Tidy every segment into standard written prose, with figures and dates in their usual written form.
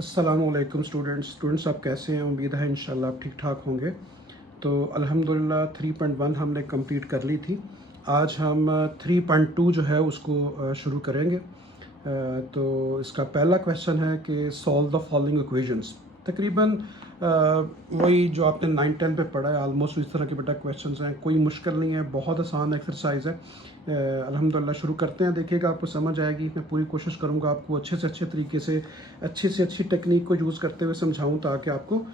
अस्सलामुअलैकुम स्टूडेंट्स आप कैसे हैं। उम्मीद है इंशाल्लाह आप ठीक ठाक होंगे। तो अल्हम्दुलिल्लाह 3.1 हमने कंप्लीट कर ली थी। आज हम 3.2 जो है उसको शुरू करेंगे। तो इसका पहला क्वेश्चन है कि सॉल्व द फॉलोइंग इक्वेशंस। तकरीबन वही जो आपने 9-10 पे पढ़ा है, ऑलमोस्ट इस तरह के बेटा क्वेश्चंस हैं। कोई मुश्किल नहीं है, बहुत आसान एक्सरसाइज है। अल्हम्दुलिल्लाह शुरू करते हैं। देखिएगा आपको समझ आएगी। मैं पूरी कोशिश करूँगा आपको अच्छे से अच्छे तरीके से अच्छी टेक्निक को यूज़ करते हुए समझाऊँ ताकि आपको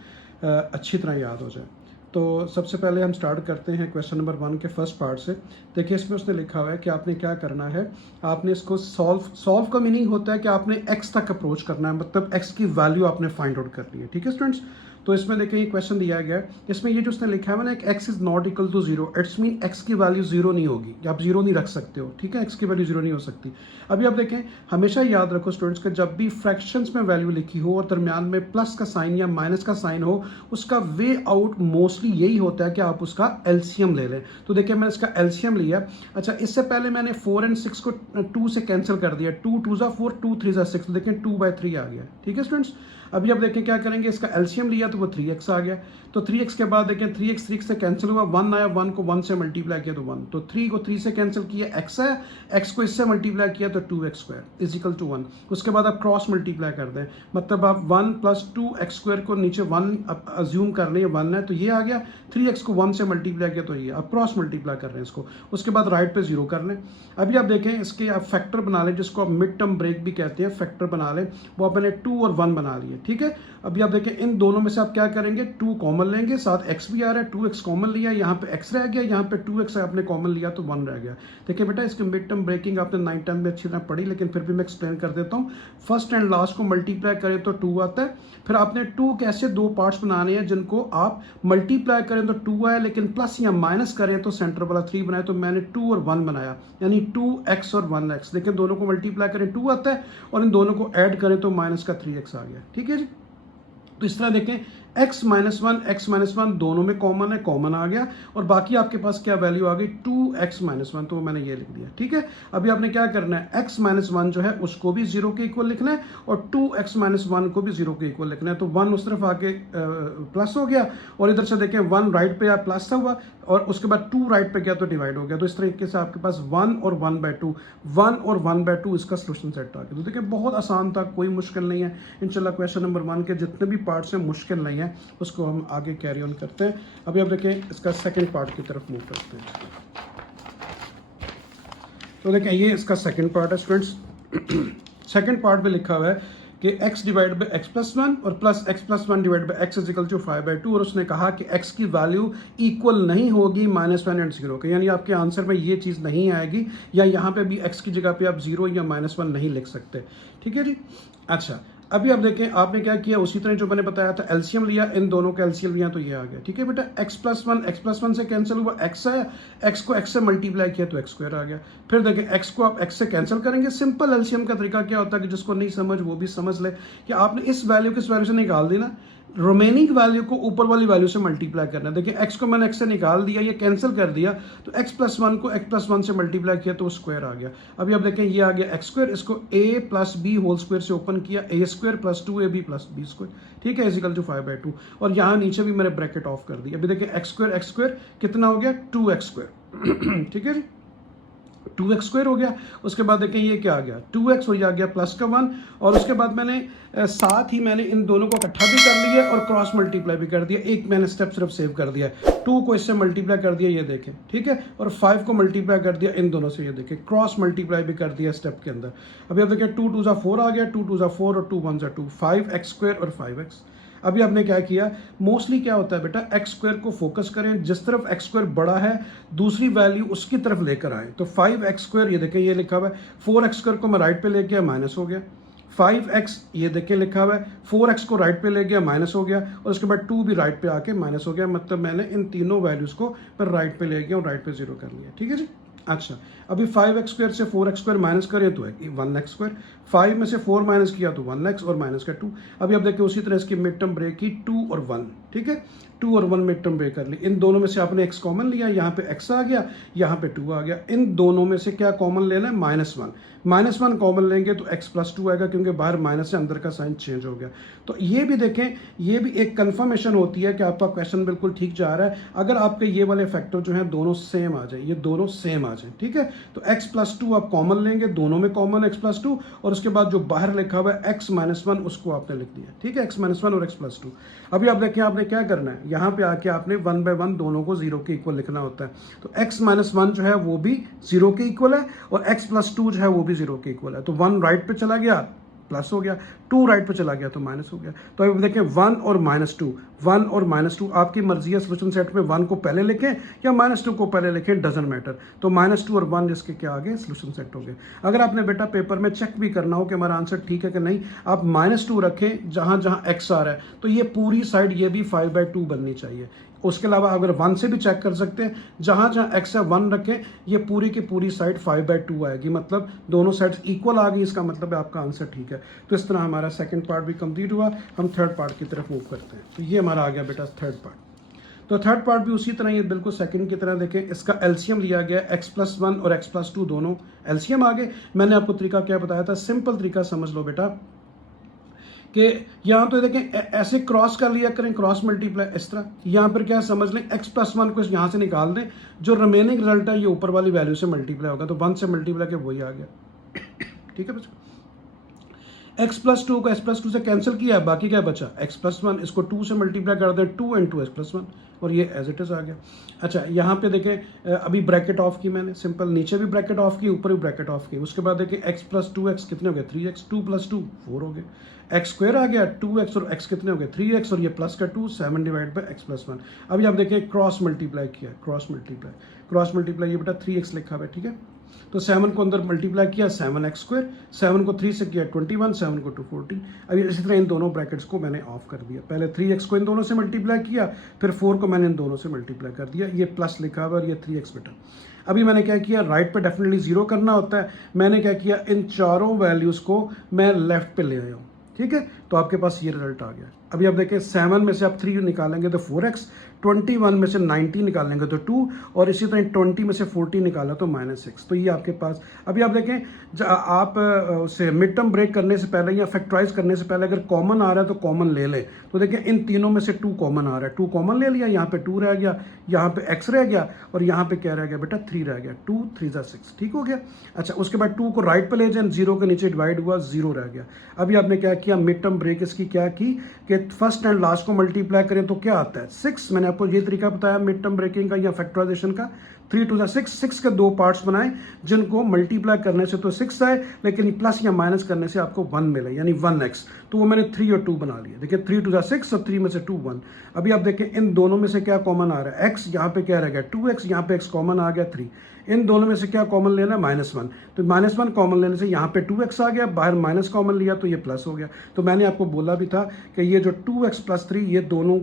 अच्छी तरह याद हो जाए। तो सबसे पहले हम स्टार्ट करते हैं क्वेश्चन नंबर 1 के फर्स्ट पार्ट से। देखिए इसमें उसने लिखा हुआ है कि आपने क्या करना है। आपने इसको सॉल्व का मीनिंग होता है कि आपने एक्स तक अप्रोच करना है, मतलब एक्स की वैल्यू आपने फाइंड आउट करनी है। ठीक है स्टूडेंट्स। तो इसमें देखिए ये क्वेश्चन दिया गया है। इसमें ये जो उसने लिखा है ना, x is not equal to zero, it's mean x की वैल्यू जीरो नहीं होगी, आप जीरो नहीं रख सकते हो। ठीक है, एक्स की वैल्यू जीरो नहीं हो सकती। अभी आप देखें, हमेशा याद रखो स्टूडेंट्स का, जब भी फ्रैक्शंस में वैल्यू लिखी हो और दरमियान में प्लस का साइन या माइनस का साइन हो, उसका वे आउट मोस्टली यही होता है कि आप उसका एलसीएम ले लें। तो देखिए मैंने इसका एलसीएम लिया। अच्छा, इससे पहले मैंने 4 और 6 को 2 से कैंसिल कर दिया। 2 2 ज़ा 4, 2 3 ज़ा 6, तो देखें 2/3 आ गया। ठीक है स्टूडेंट्स। अभी आप देखें क्या करेंगे, इसका एलसीएम लिया तो वो 3x आ गया। तो 3x के बाद देखें 3x से कैंसिल हुआ, 1 आया, 1 को 1 से मल्टीप्लाई किया तो 1, तो 3 को 3 से कैंसिल किया, x है, x को इससे मल्टीप्लाई किया तो 2x² इजिकल टू 1। उसके बाद आप क्रॉस मल्टीप्लाई कर दें, मतलब आप 1 + 2x² को नीचे 1 अज्यूम कर लें, 1 है तो ये आ गया। 3x को 1 से मल्टीप्लाई किया तो ये, आप क्रॉस मल्टीप्लाई कर रहे हैं इसको। उसके बाद राइट पे 0 कर लें। अभी आप देखें इसके आप फैक्टर बना लें, जिसको आप मिड टर्म ब्रेक भी कहते हैं, फैक्टर बना लें। वो आपने 2 और 1 बना लिए। ठीक है, अभी आप देखें इन दोनों में से आप क्या करेंगे, 2 कॉमन लेंगे, साथ x भी आ रहा है, 2x कॉमन लिया, यहाँ पे x रह गया, यहाँ पे 2x आपने कॉमन लिया तो 1 रह गया। देखिए बेटा इसके मिड टर्म ब्रेकिंग आपने 9-10 में अच्छी तरह पढ़ी, लेकिन फिर भी मैं एक्सप्लेन कर देता हूँ। फर्स्ट एंड लास्ट को मल्टीप्लाई करें तो 2 आता है। फिर आपने 2 कैसे दो पार्ट्स बनाने हैं जिनको आप मल्टीप्लाई करें तो 2 आया, लेकिन प्लस या माइनस करें तो सेंटर वाला 3 बनाया। तो मैंने 2 और 1 बनाया, यानी 2x और 1x। देखिए दोनों को मल्टीप्लाई करें 2 आता है, और इन दोनों को ऐड करें तो माइनस का 3x आ गया। ठीक है जी। तो इस तरह देखें, x - 1 दोनों में कॉमन है, कॉमन आ गया, और बाकी आपके पास क्या वैल्यू आ गई, 2x - 1, तो मैंने ये लिख दिया। ठीक है, अभी आपने क्या करना है, x - 1 जो है उसको भी 0 के इक्वल लिखना है, और 2x - 1 को भी 0 के इक्वल लिखना है। तो 1 उस तरफ आके प्लस हो गया, और इधर से देखें 1 राइट पे या प्लस हुआ, और उसके बाद 2 राइट पे गया तो डिवाइड हो गया। तो इस तरीके से आपके पास 1 और 1/2, 1 और 1/2 इसका सोल्यूशन सेट आ गया। तो देखिए बहुत आसान था, कोई मुश्किल नहीं है। इंशाल्लाह क्वेश्चन नंबर 1 के जितने भी पार्ट्स हैं मुश्किल नहीं है, उसको हम आगे कैरी ऑन करते हैं। अभी आप देखें इसका सेकंड पार्ट की तरफ मूव करते हैं। तो देखें ये इसका सेकंड पार्ट है स्टूडेंट्स। सेकंड पार्ट में लिखा हुआ है कि x डिवाइड बाई x + 1 और plus x + 1 divide by x equal to 5/2, और उसने कहा कि x की वैल्यू इक्वल नहीं होगी -1 एंड 0 के, यानी आपके आंसर में ये चीज़ नहीं आएगी, या यहाँ पे भी x की जगह पे आप 0 या -1 नहीं लिख सकते। ठीक है जी। अच्छा, अभी आप देखें आपने क्या किया, उसी तरह जो मैंने बताया था, एलसीएम लिया, इन दोनों का एलसीएम लिया तो ये आ गया। ठीक है बेटा, x + 1 से कैंसिल हुआ, x आया, x को x से मल्टीप्लाई किया तो x² आ गया। फिर देखें x को आप x से कैंसिल करेंगे। सिंपल एलसीएम का तरीका क्या होता है कि जिसको नहीं समझ वो भी समझ ले, कि आपने इस वैल्यू को इस वैल्यू से निकाल दी ना, रिमेनिंग वैल्यू को ऊपर वाली वैल्यू से मल्टीप्लाई करना है। देखिए x को मैंने x से निकाल दिया, ये कैंसिल कर दिया, तो x + 1 को x + 1 से मल्टीप्लाई किया तो वो स्क्वायर आ गया। अभी आप देखें ये आ गया x², इसको a + b होल स्क्वायर से ओपन किया, a² + 2ab + b²। ठीक है, इजिकल टू 5/2, और यहाँ नीचे भी मैंने ब्रैकेट ऑफ कर दी। अभी देखें x² कितना हो गया, 2x²। ठीक है जी, 2x² हो गया। उसके बाद देखें ये क्या आ गया, 2x, और ये आ गया +1, और उसके बाद मैंने साथ ही मैंने इन दोनों को इकट्ठा भी कर लिया और क्रॉस मल्टीप्लाई भी कर दिया। एक मैंने स्टेप सिर्फ सेव कर दिया, 2 को इससे मल्टीप्लाई कर दिया, ये देखें। ठीक है, और 5 को मल्टीप्लाई कर दिया इन दोनों से, ये देखें क्रॉस मल्टीप्लाई भी कर दिया स्टेप के अंदर। अभी आप देखें 2 2 ज़ा 4 आ गया, 2 2 ज़ा 4 और 2 1 ज़ा 2, 5x² और 5x। अभी आपने क्या किया, मोस्टली क्या होता है बेटा, x² को फोकस करें, जिस तरफ x² बड़ा है दूसरी वैल्यू उसकी तरफ लेकर आए। तो 5x², ये देखें ये लिखा हुआ है, 4x² को मैं राइट पे ले गया, माइनस हो गया। 5x ये देखें लिखा हुआ है, 4x को राइट पे ले गया, माइनस हो गया, और उसके बाद 2 भी राइट पे आके माइनस हो गया। मतलब मैंने इन तीनों वैल्यूज को मैं राइट पे ले गया और राइट पे 0 कर लिया। ठीक है जी। अच्छा, अभी 5x² से 4x² माइनस करें तो 1x², 5 में से 4 माइनस किया तो 1x और माइनस का 2। अभी आप देखिए उसी तरह इसकी मिड टर्म ब्रेक की 2 और 1। ठीक है, 2 और 1 मिड टर्म ब्रेक कर ली, इन दोनों में से आपने x कॉमन लिया, यहाँ पे x आ गया, यहाँ पे 2 आ गया, इन दोनों में से क्या कॉमन लेना है, -1, -1 कॉमन लेंगे तो x + 2 आएगा, क्योंकि बाहर माइनस से अंदर का साइन चेंज हो गया। तो ये भी देखें, ये भी एक कंफर्मेशन होती है कि आपका क्वेश्चन बिल्कुल ठीक जा रहा है, अगर आपके ये वाले फैक्टर जो हैं दोनों सेम आ जाए, ये दोनों सेम आ जाए, ठीक है। तो x + 2 आप कॉमन लेंगे, दोनों में कॉमन x + 2, और उसके बाद जो बाहर लिखा हुआ है x - 1 उसको आपने लिख दिया, ठीक है, x - 1 और x + 2। अभी आप देखें आपने क्या करना है, यहाँ पे आके आपने 1 बाय 1 दोनों को 0 के इक्वल लिखना होता है। तो x - 1 जो है वो भी 0 के इक्वल है, और x + 2 जो है वो भी 0 के इक्वल है। तो 1 राइट पे चला गया, प्लस हो गया, 2 राइट पे चला गया तो माइनस हो गया। तो अब देखें 1 और -2, 1 और -2 आपकी मर्जी है, सोल्यूशन सेट में 1 को पहले लिखें या -2 को पहले लिखें, डजंट मैटर। तो -2 और 1 जिसके क्या आ गए, सोल्यूशन सेट हो गए। अगर आपने बेटा पेपर में चेक भी करना हो कि हमारा आंसर ठीक है कि नहीं, आप -2 रखें जहाँ जहाँ x आ रहा है, तो ये पूरी साइड ये भी 5/2 बननी चाहिए। उसके अलावा अगर 1 से भी चेक कर सकते हैं, जहाँ जहाँ x है 1 रखें, ये पूरी की पूरी साइड 5/2 आएगी, मतलब दोनों साइड्स इक्वल आ गई, इसका मतलब है आपका आंसर ठीक है। तो इस तरह हमारा सेकंड पार्ट भी कंप्लीट हुआ, हम थर्ड पार्ट की तरफ मूव करते हैं। तो ये हमारा आ गया बेटा थर्ड पार्ट। तो थर्ड पार्ट भी उसी तरह, ये बिल्कुल सेकंड की तरह देखें, इसका एलसीएम लिया गया, x + 1 और x + 2 दोनों एलसीएम आ गए। मैंने आपको तरीका क्या बताया था, सिंपल तरीका समझ लो बेटा, कि यहाँ तो देखें ऐसे क्रॉस कर लिया करें, क्रॉस मल्टीप्लाई इस तरह, यहाँ पर क्या समझ लें, x + 1 को यहाँ से निकाल दें, जो रिमेनिंग रिजल्ट है ये ऊपर वाली वैल्यू से मल्टीप्लाई होगा, तो 1 से मल्टीप्लाई के वही आ गया, ठीक है बच्चा। x + 2 को x + 2 से कैंसिल किया, बाकी क्या बचा, x + 1, इसको 2 से मल्टीप्लाई कर दें, 2 × 2 x + 1, और ये एज इट इज आ गया। अच्छा, यहाँ पे देखें अभी ब्रैकेट ऑफ की मैंने, सिंपल, नीचे भी ब्रैकेट ऑफ की, ऊपर भी ब्रैकेट ऑफ की। उसके बाद देखें x + 2x कितने हो गए, 3x, 2 + 2 4 हो गए, x² आ गया, 2x और x कितने हो गए, 3x, और ये प्लस का 2, 7/x + 1। अभी आप देखें क्रॉस मल्टीप्लाई किया, क्रॉस मल्टीप्लाई ये बेटा 3x लिखा हुआ है, ठीक है। तो 7 को अंदर मल्टीप्लाई किया, 7x², 7 को 3 से किया 21, 7 को 2 14। अभी इसी तरह इन दोनों ब्रैकेट्स को मैंने ऑफ कर दिया, पहले 3x को इन दोनों से मल्टीप्लाई किया, फिर 4 को मैंने इन दोनों से मल्टीप्लाई कर दिया, ये प्लस लिखा हुआ और ये 3x बेटा। अभी मैंने क्या किया, राइट पे डेफिनेटली 0 करना होता है, मैंने क्या किया, इन चारों वैल्यूज़ को मैं लेफ्ट पे ले आया हूँ, ठीक है। तो आपके पास ये रिजल्ट आ गया। अभी आप देखें 7 में से आप 3 निकालेंगे तो 4x, 21 में से 90 निकालेंगे तो 2, और इसी तरह 20 में से 40 निकाला तो -6। तो ये आपके पास, अभी आप देखें आप उसे मिड टर्म ब्रेक करने से पहले या फैक्टराइज करने से पहले अगर कॉमन आ रहा है तो कॉमन ले लें। तो देखें इन तीनों में से 2 कॉमन आ रहा है, 2 कॉमन ले लिया, यहाँ पे 2 रह गया, यहाँ पे x रह गया, और यहाँ पे क्या रह गया बेटा, 3 रह गया, 2 3 6, ठीक हो गया। अच्छा, उसके बाद 2 को राइट पे ले जाए, 0 के नीचे डिवाइड हुआ, 0 रह गया। अभी आपने क्या किया, मिड टर्म ब्रेक इसकी क्या की कि फर्स्ट एंड लास्ट को मल्टीप्लाई करें तो क्या आता है, 6। मैंने आपको ये तरीका बताया मिड टर्म ब्रेकिंग का या फैक्टराइजेशन का, 3 × 6, 6 के 2 पार्ट्स बनाए, जिनको मल्टीप्लाई करने से तो 6 आए, लेकिन प्लस या माइनस करने से आपको 1 मिले, यानी 1x। तो वो मैंने 3 और 2 बना लिए। देखिए 3 × 6 और 3 में से 2 1। अभी आप देखें इन दोनों में से क्या कॉमन आ रहा है, x, यहाँ पे क्या रह गया 2x, यहाँ पे x कॉमन आ गया 3। इन दोनों में से क्या कॉमन लेना है, -1। तो -1 कॉमन लेने से यहाँ पे 2x आ गया, बाहर माइनस कॉमन लिया तो ये प्लस हो गया। तो मैंने आपको बोला भी था कि ये जो 2x + 3 ये दोनों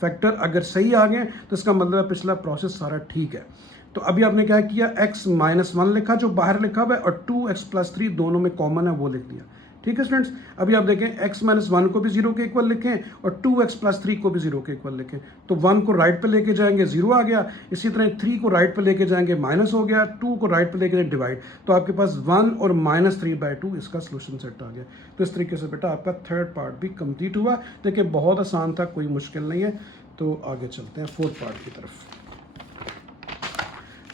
फैक्टर अगर सही आ गए तो इसका मतलब पिछला प्रोसेस सारा ठीक है। तो अभी आपने क्या किया, x - 1 लिखा जो बाहर लिखा हुआ है, और 2x + 3 दोनों में कॉमन है वो लिख दिया, ठीक है स्टूडेंट्स। अभी आप देखें x - 1 को भी 0 के इक्वल लिखें, और 2x + 3 को भी 0 के इक्वल लिखें। तो 1 को राइट पे लेके जाएंगे 0 आ गया, इसी तरह 3 को राइट पे लेके जाएंगे माइनस हो गया, 2 को राइट पे लेके जाएंगे डिवाइड। तो आपके पास 1 और -3/2 इसका सोल्यूशन सेट आ गया। तो इस तरीके से बेटा आपका थर्ड पार्ट भी कंप्लीट हुआ। देखिए बहुत आसान था, कोई मुश्किल नहीं है। तो आगे चलते हैं फोर्थ पार्ट की तरफ।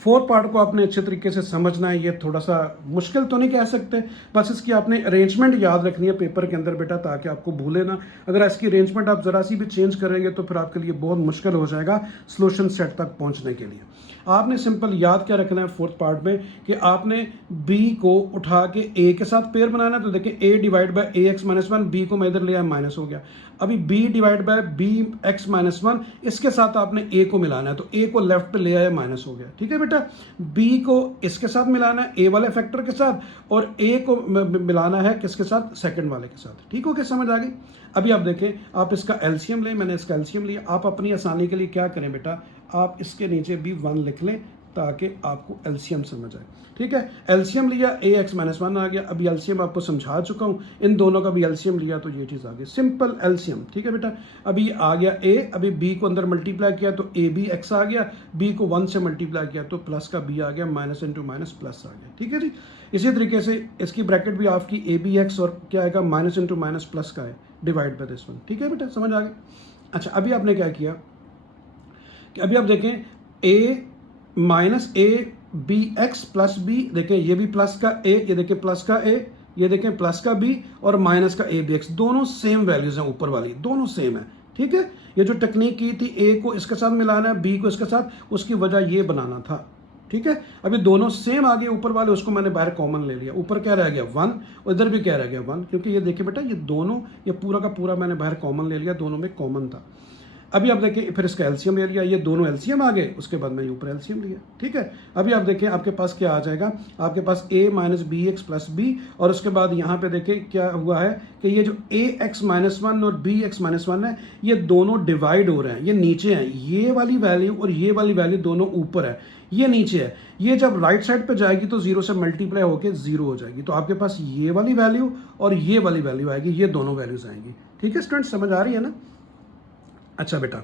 फोर्थ पार्ट को आपने अच्छे तरीके से समझना है। ये थोड़ा सा मुश्किल तो नहीं कह सकते, बस इसकी आपने अरेंजमेंट याद रखनी है पेपर के अंदर बेटा, ताकि आपको भूले ना। अगर इसकी अरेंजमेंट आप ज़रा सी भी चेंज करेंगे तो फिर आपके लिए बहुत मुश्किल हो जाएगा सोल्यूशन सेट तक पहुंचने के लिए। आपने सिंपल याद क्या रखना है फोर्थ पार्ट में, कि आपने b को उठा के a के साथ पेयर बनाना है। तो देखिए a / ax - 1, b को मैं इधर ले आया, माइनस हो गया। अभी b / bx - 1, इसके साथ आपने a को मिलाना है। तो a को लेफ्ट पे ले आया, माइनस हो गया, ठीक है बेटा। b को इसके साथ मिलाना है, a वाले फैक्टर के साथ, और a को मिलाना है किसके साथ, सेकंड वाले के साथ। ठीक हो गया, समझ आ गई। अभी आप देखें, आप इसका एलसीएम लें, मैंने इसका एलसीएम लिया। आप अपनी आसानी के लिए क्या करें बेटा, आप इसके नीचे भी 1 लिख लें, ताकि आपको एलसीएम समझ आए। ठीक है, एलसीएम लिया ax-1 आ गया। अभी एलसीएम आपको समझा चुका हूँ, इन दोनों का भी एलसीएम लिया तो ये चीज़ आ गई, सिंपल एलसीएम। ठीक है बेटा, अभी आ गया a, अभी b को अंदर मल्टीप्लाई किया तो a b x आ गया, b को 1 से मल्टीप्लाई किया तो प्लस का b आ गया, माइनस इंटू माइनस प्लस आ गया। ठीक है जी, इसी तरीके से इसकी ब्रैकेट भी आपकी ए बी एक्स और क्या आएगा, माइनस इंटू माइनस प्लस का है, डिवाइड बाय दिस वन। ठीक है बेटा, समझ आ गया। अच्छा, अभी आपने क्या किया कि अभी आप देखें a minus A B x plus B, देखें ये भी प्लस का a, ये देखें प्लस का a, ये देखें प्लस का b और माइनस का ए बी एक्स, दोनों सेम वैल्यूज हैं, ऊपर वाली दोनों सेम है। ठीक है, ये जो टेक्निक की थी a को इसके साथ मिलाना है, b को इसके साथ, उसकी वजह ये बनाना था। ठीक है, अभी दोनों सेम आ गए ऊपर वाले, उसको मैंने बाहर कॉमन ले लिया, ऊपर क्या रह गया 1 और इधर भी क्या रह गया 1, क्योंकि ये देखिए बेटा ये दोनों, ये पूरा का पूरा मैंने बाहर कॉमन ले लिया, दोनों में कॉमन था। अभी आप देखिए फिर इसका एलसीएम ले लिया, ये दोनों एलसीएम आ गए, उसके बाद मैंने ऊपर एलसीएम लिया। ठीक है, अभी आप देखें आपके पास क्या आ जाएगा, आपके पास a minus B x plus B, और उसके बाद यहाँ पे देखें क्या हुआ है कि ये जो ax-1 और bx-1 है, ये दोनों डिवाइड हो रहे हैं, ये नीचे हैं, ये वाली वैल्यू और ये वाली वैल्यू दोनों ऊपर है, ये नीचे है। ये जब राइट साइड पे जाएगी तो 0 से मल्टीप्लाई होकर 0 हो जाएगी, तो आपके पास ये वाली वैल्यू और ये वाली वैल्यू आएगी, ये दोनों वैल्यूज आएंगी। ठीक है स्टूडेंट, समझ आ रही है ना। अच्छा बेटा,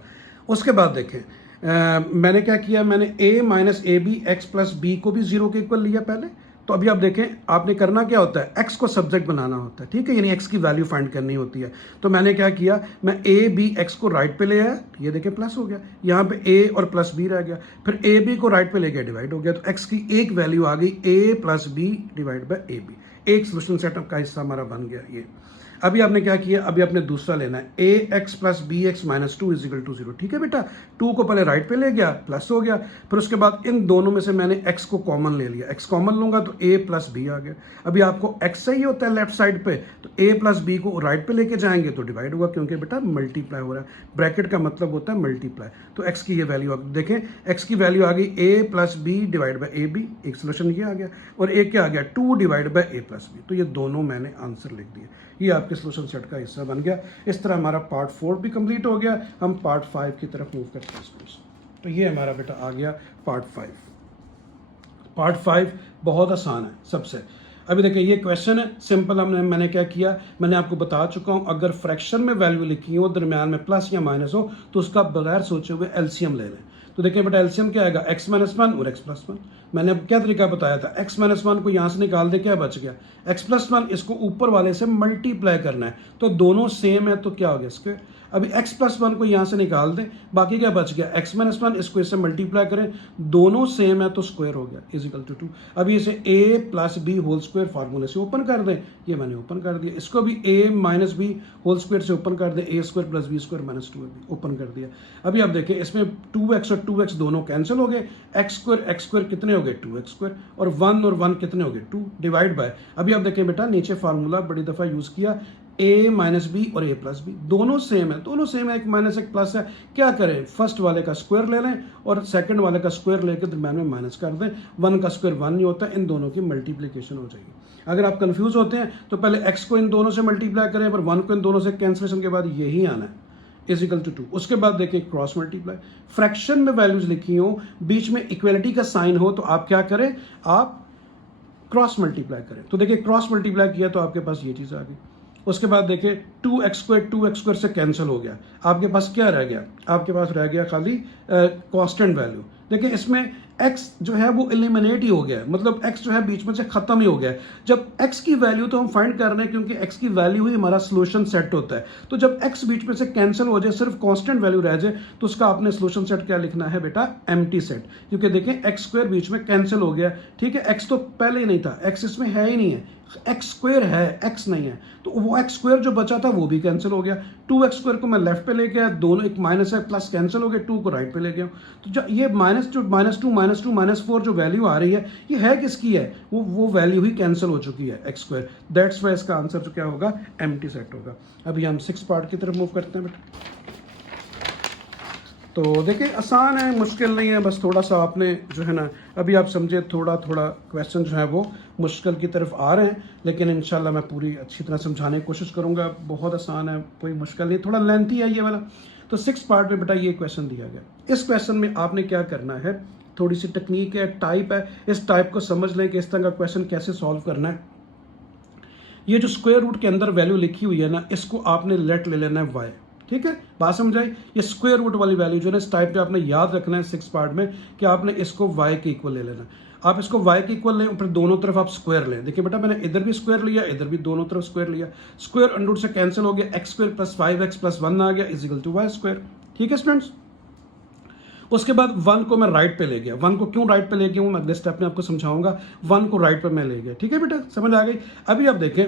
उसके बाद देखें मैंने क्या किया, मैंने a minus A B x plus B को भी 0 के इक्वल लिया पहले। तो अभी आप देखें आपने करना क्या होता है, x को सब्जेक्ट बनाना होता है। ठीक है, यानी x की वैल्यू फाइंड करनी होती है। तो मैंने क्या किया, मैं a b x को राइट पे ले आया, ये देखें प्लस हो गया, यहाँ पे a और प्लस b रह गया, फिर a b को राइट पे ले गया, डिवाइड हो गया, तो x की एक वैल्यू आ गई a plus B divide by A B, एक सोल्यूशन सेटअप का हिस्सा हमारा बन गया ये। अभी आपने क्या किया, अभी आपने दूसरा लेना है a x plus b x minus 2 is equal to 0। ठीक है बेटा, 2 को पहले राइट पे ले गया, प्लस हो गया, फिर उसके बाद इन दोनों में से मैंने x को कॉमन ले लिया, x कॉमन लूंगा तो a प्लस बी आ गया। अभी आपको x चाहिए होता है लेफ्ट साइड पे, तो a प्लस बी को राइट पे लेके जाएंगे तो डिवाइड होगा, क्योंकि बेटा मल्टीप्लाई हो रहा है, ब्रैकेट का मतलब होता है मल्टीप्लाई। तो x की ये वैल्यू देखें, x की वैल्यू आ गई a plus B divide by A B, एक सोल्यूशन ये आ गया, और एक क्या आ गया 2 divide by A plus B. तो ये दोनों मैंने आंसर लिख दिए, ये आपके सोल्यूशन सेट का हिस्सा बन गया। इस तरह हमारा पार्ट 4 भी कंप्लीट हो गया, हम पार्ट 5 की तरफ मूव करते हैं स्टूडेंट्स। तो ये हमारा बेटा आ गया पार्ट 5। पार्ट 5 बहुत आसान है सबसे। अभी देखिए ये क्वेश्चन है सिंपल, मैंने क्या किया, मैंने आपको बता चुका हूँ, अगर फ्रैक्शन में वैल्यू लिखी हो, दरमियान में प्लस या माइनस हो, तो उसका बगैर सोचे हुए एलसीएम ले लें। तो देखिए बेटा एलसीएम क्या आएगा, x-1 और x+1। मैंने अब क्या तरीका बताया था, x-1 को यहाँ से निकाल दे, क्या बच गया x+1, इसको ऊपर वाले से मल्टीप्लाई करना है, तो दोनों सेम है, तो क्या हो गया स्क्वायर। अभी x+1 को यहाँ से निकाल दें, बाकी क्या बच गया x-1, इसको इससे मल्टीप्लाई करें, दोनों सेम है तो स्क्वायर हो गया इज इक्वल टू 2। अभी इसे a plus B whole square फार्मूले से ओपन कर दें, ये मैंने ओपन कर दिया। इसको भी a minus B whole square से ओपन कर दें, a square plus B square minus 2 open कर दिया। अभी आप देखें इसमें 2x और 2x दोनों कैंसिल हो गए, x स्क्वायर कितने हो गए 2x स्क्वायर, और 1 और 1 कितने हो गए 2 डिवाइड बाय। अभी आप देखें बेटा नीचे फार्मूला बड़ी दफ़ा यूज़ किया, a माइनस बी और a प्लस बी दोनों सेम है, दोनों सेम है, एक माइनस एक प्लस है। क्या करें, फर्स्ट वाले का स्क्वायर ले लें और सेकंड वाले का स्क्वायर लेकर दरम्यान में माइनस कर दें, 1 का स्क्वायर 1 नहीं होता, इन दोनों की मल्टीप्लिकेशन हो जाएगी। अगर आप कंफ्यूज होते हैं तो पहले x को इन दोनों से मल्टीप्लाई करें, पर 1 को इन दोनों से कैंसिलेशन के बाद यही आना है इज इक्वल टू 2। उसके बाद देखिए क्रॉस मल्टीप्लाई, फ्रैक्शन में वैल्यूज लिखी हो, बीच में इक्वलिटी का साइन हो, तो आप क्या करें, आप क्रॉस मल्टीप्लाई करें। तो देखिए क्रॉस मल्टीप्लाई किया तो आपके पास ये चीज़ आ गई। उसके बाद देखिए 2x स्क्वायर से कैंसिल हो गया, आपके पास क्या रह गया, आपके पास रह गया खाली कांस्टेंट वैल्यू। देखिए इसमें x जो है वो एलिमिनेट ही हो गया, मतलब x जो है बीच में से खत्म ही हो गया। जब x की वैल्यू तो हम फाइंड कर रहे हैं, क्योंकि x की वैल्यू ही हमारा सोल्यूशन सेट होता है, तो जब x बीच में से कैंसिल हो जाए, सिर्फ कांस्टेंट वैल्यू रह जाए, तो उसका आपने सोल्यूशन सेट क्या लिखना है बेटा, एम्प्टी सेट। क्योंकि देखें x स्क्वायर बीच में कैंसिल हो गया, ठीक है, x तो पहले ही नहीं था, x इसमें है ही नहीं है, x स्क्वायर है, x नहीं है, तो वो x स्क्वायर जो बचा था वो भी कैंसिल हो गया। 2x स्क्वायर को मैं लेफ्ट पे लेके आया, दोनों एक माइनस है प्लस कैंसिल हो गए, 2 को राइट पे ले गया। तो जो ये माइनस टू माइनस 4 जो वैल्यू आ रही है, ये है किसकी है, वो वैल्यू ही कैंसिल हो चुकी है x स्क्वायर। दैट्स वाई इसका आंसर जो क्या होगा, एम्प्टी सेट होगा। अभी हम 6 पार्ट की तरफ मूव करते हैं बेटा। तो देखिए आसान है, मुश्किल नहीं है, बस थोड़ा सा आपने जो है ना, अभी आप समझे थोड़ा थोड़ा क्वेश्चन जो है वो मुश्किल की तरफ आ रहे हैं, लेकिन इंशाल्लाह मैं पूरी अच्छी तरह समझाने की कोशिश करूँगा। बहुत आसान है, कोई मुश्किल नहीं, थोड़ा लेंथी है ये वाला। तो 6 पार्ट में बेटा ये क्वेश्चन दिया गया। इस क्वेश्चन में आपने क्या करना है, थोड़ी सी टेक्निक है, टाइप है, इस टाइप को समझ लें कि इस तरह का क्वेश्चन कैसे सॉल्व करना है। ये जो स्क्वायर रूट के अंदर वैल्यू लिखी हुई है ना, इसको आपने लेट ले लेना है y, ठीक है, बात समझ आई। ये स्क्वायर रूट वाली वैल्यू जो है ना, इस टाइप पे आपने याद रखना है 6 पार्ट में कि आपने इसको y के इक्वल ले लेना है। आप इसको y के इक्वल लें, फिर दोनों तरफ आप स्क्वायर लें। देखिए बेटा, मैंने इधर भी स्क्वायर लिया, इधर भी दोनों तरफ स्क्वायर लिया। स्क्वायर अंडर रूट से कैंसिल हो गया, x square plus 5x plus 1 आ गया is equal to y square, ठीक है स्टूडेंट्स। उसके बाद 1 को मैं राइट पे ले गया। 1 को क्यों राइट पे ले गया हूँ मैं अगले स्टेप में आपको समझाऊंगा। 1 को राइट पे मैं ले गया, ठीक है बेटा, समझ आ गई। अभी आप देखें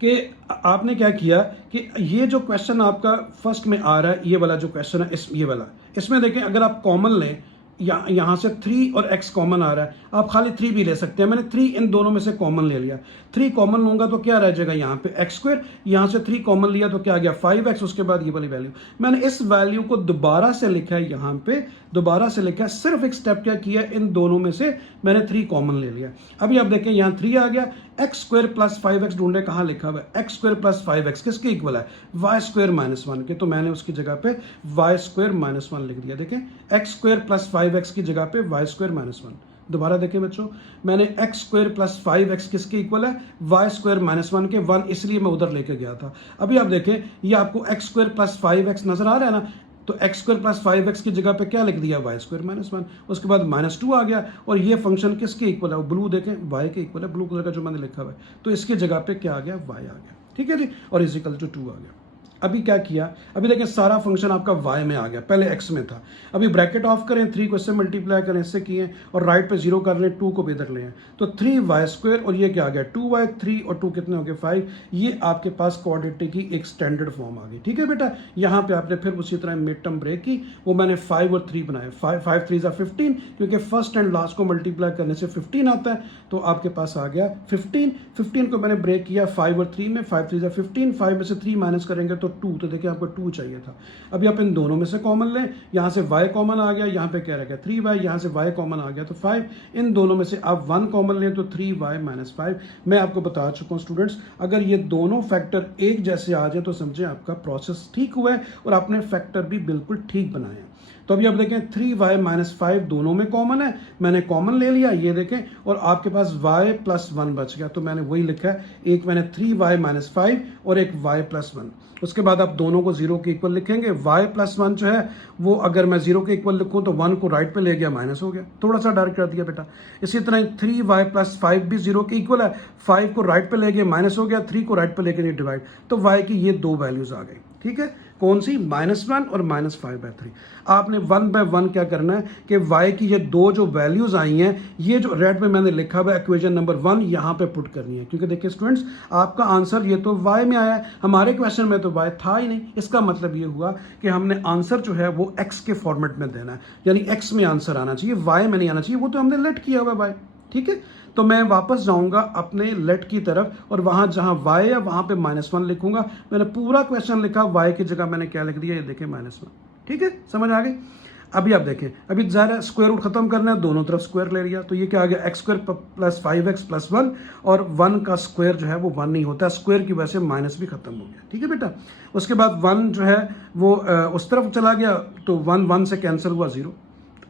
कि आपने क्या किया कि ये जो क्वेश्चन आपका फर्स्ट में आ रहा है, ये वाला जो क्वेश्चन है, ये वाला, इसमें देखें अगर आप कॉमन लें, यहाँ से 3 और x कॉमन आ रहा है, आप खाली 3 भी ले सकते हैं। मैंने 3 इन दोनों में से कॉमन ले लिया। 3 कॉमन लूंगा तो क्या रह जाएगा यहाँ पे x स्क्वायर, यहाँ से 3 कॉमन लिया तो क्या आ गया 5x, उसके बाद ये वाली वैल्यू। मैंने इस वैल्यू को दोबारा से लिखा है, यहाँ पे दोबारा से लिखा है, सिर्फ एक स्टेप क्या किया, इन दोनों में से मैंने 3 कॉमन ले लिया। अभी आप देखें यहाँ 3 आ गया, x स्क्वायर प्लस 5x ढूंढे, कहाँ लिखा हुआ है x स्क्वायर प्लस 5x किसके इक्वल है, y स्क्वायर माइनस 1 के, तो मैंने उसकी जगह पे y स्क्वायर माइनस 1 लिख दिया। देखें x स्क्वायर प्लस 5x की जगह पे y स्क्वायर माइनस 1। दोबारा देखें बच्चों, मैंने x स्क्वायर प्लस 5x किसके इक्वल है, y स्क्वायर माइनस 1 के, 1 इसलिए मैं उधर लेके गया था। अभी आप देखें ये आपको x स्क्वायर प्लस 5x नजर आ रहा है ना, तो x स्क्वायर प्लस 5x की जगह पे क्या लिख दिया, y स्क्वायर माइनस 1, उसके बाद माइनस 2 आ गया। और ये फंक्शन किसके इक्वल है, ब्लू देखें y के इक्वल है, ब्लू कलर का जो मैंने लिखा हुआ है, तो इसकी जगह पे क्या आ गया, y आ गया, ठीक है जी, और इज इक्वल टू 2 आ गया। अभी क्या किया, अभी देखें सारा फंक्शन आपका y में आ गया, पहले x में था। अभी ब्रैकेट ऑफ करें, 3 को इससे मल्टीप्लाई करें, इससे किए, और राइट पे 0 कर लें, 2 को भी इधर लें, तो 3y स्क्वायर, और ये क्या आ गया 2y, 3 और 2 कितने हो गए 5। ये आपके पास क्वाड्रेटिक की एक स्टैंडर्ड फॉर्म आ गई, ठीक है बेटा। यहाँ पे आपने फिर उसी तरह मिड टर्म ब्रेक की, वो मैंने 5 और 3 बनाए, 5 3 15, क्योंकि फर्स्ट एंड लास्ट को मल्टीप्लाई करने से 15 आता है, तो आपके पास आ गया 15 को मैंने ब्रेक किया 5 और 3 में, 5 3 15, 5 में से 3 माइनस करेंगे तो 2, तो देखिए आपको 2 चाहिए था। अभी आप इन दोनों में से कॉमन लें, यहाँ से y कॉमन आ गया, यहाँ पे क्या रह गया 3y, यहाँ से y कॉमन आ गया तो 5, इन दोनों में से आप 1 कॉमन लें तो 3y माइनस 5। मैं आपको बता चुका हूँ स्टूडेंट्स, अगर ये दोनों फैक्टर एक जैसे आ जाए तो समझें आपका प्रोसेस ठीक हुआ है और आपने फैक्टर भी बिल्कुल ठीक बनाए हैं। तो अभी आप देखें 3y माइनस 5 दोनों में कॉमन है, मैंने कॉमन ले लिया, ये देखें, और आपके पास y प्लस 1 बच गया, तो मैंने वही लिखा है, एक मैंने 3y माइनस 5 और एक y प्लस 1। उसके बाद आप दोनों को 0 के इक्वल लिखेंगे। y प्लस 1 जो है वो अगर मैं 0 के इक्वल लिखूं तो 1 को राइट पे ले गया, माइनस हो गया, थोड़ा सा डायरेक्ट कर दिया बेटा। इसी तरह 3y प्लस 5 भी 0 के इक्वल है, 5 को राइट पे ले गए, माइनस हो गया, 3 को राइट पे लेके डिवाइड, तो y की ये 2 वैल्यूज आ गई, ठीक है, कौन सी, -1 और -5/3। आपने 1 बाय 1 क्या करना है कि y की ये 2 जो वैल्यूज आई हैं, ये जो रेड में मैंने लिखा हुआ है इक्वेशन नंबर 1, यहाँ पे पुट करनी है, क्योंकि देखिए स्टूडेंट्स आपका आंसर ये तो y में आया है, हमारे क्वेश्चन में तो y था ही नहीं। इसका मतलब ये हुआ कि हमने आंसर जो है वो x के फॉर्मेट में देना है, यानी x में आंसर आना चाहिए, y में नहीं आना चाहिए, वो तो हमने लेट किया हुआ है y, ठीक है। तो मैं वापस जाऊंगा अपने लेट की तरफ और वहां जहां y है वहां पे -1 लिखूंगा। मैंने पूरा क्वेश्चन लिखा, y की जगह मैंने क्या लिख दिया, ये देखें -1, ठीक है, समझ आ गई। अभी आप देखें, अभी ज़रा स्क्वायर रूट खत्म करना है, दोनों तरफ स्क्वायर ले लिया, तो ये क्या आ गया x square plus 5x plus 1, और 1 का स्क्वायर जो है वो 1 नहीं होता, स्क्वायर की वजह से माइनस भी खत्म हो गया, ठीक है बेटा। उसके बाद 1 जो है वो उस तरफ चला गया, तो 1 से कैंसिल हुआ 0।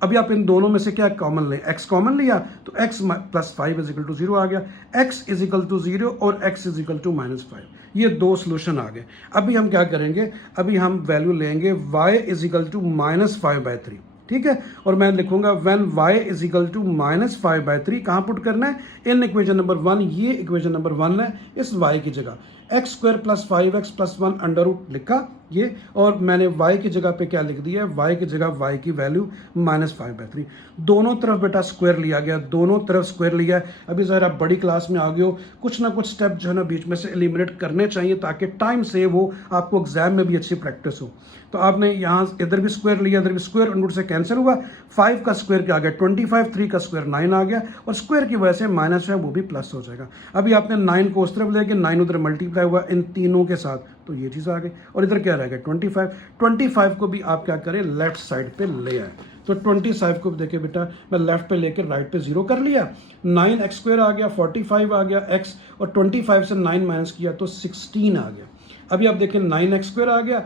अभी आप इन दोनों में से क्या कॉमन लें, x कॉमन लिया तो x plus 5 is equal to 0 आ गया, x इज इक्वल टू 0 और x इज इक्वल टू -5, ये 2 सोल्यूशन आ गए। अभी हम क्या करेंगे, अभी हम वैल्यू लेंगे y इज इक्वल टू -5/3, ठीक है, और मैं लिखूंगा when y is equal to -5/3, कहाँ पुट करना है, इन इक्वेशन नंबर 1, ये इक्वेशन नंबर 1 है, इस y की जगह x square plus 5x plus 1 under root लिखा ये, और मैंने y की जगह पे क्या लिख दिया, y की जगह y की वैल्यू -5/3। दोनों तरफ बेटा स्क्वायर लिया गया, दोनों तरफ स्क्वायर लिया। अभी ज़रा आप बड़ी क्लास में आ गए हो, कुछ ना कुछ स्टेप जो है ना बीच में से एलिमिनेट करने चाहिए ताकि टाइम सेव हो, आपको एग्जाम में भी अच्छी प्रैक्टिस हो। तो आपने यहाँ इधर भी स्क्वायर लिया, इधर भी स्क्वायर, अंडर रूट से कैंसिल हुआ, 5 का स्क्वायर क्या आ गया 25, 3 का स्क्वायर 9 आ गया, और स्क्वायर की वजह से माइनस है वो भी प्लस हो जाएगा। अभी आपने 9 को उस तरफ लेके 9 उधर मल्टीप्लाई हुआ इन तीनों के साथ, तो ये चीज़ आ गई, और इधर क्या रह गया 25 को भी आप क्या करें लेफ्ट साइड पे ले आए। तो 25 को देखिए बेटा, मैं लेफ्ट पे लेकर राइट पे 0 कर लिया, 9x स्क्वायर आ गया, 45 आ गया x, और 25 से 9 माइनस किया तो 16 आ गया। अभी आप देखें 9x स्क्वायर आ गया,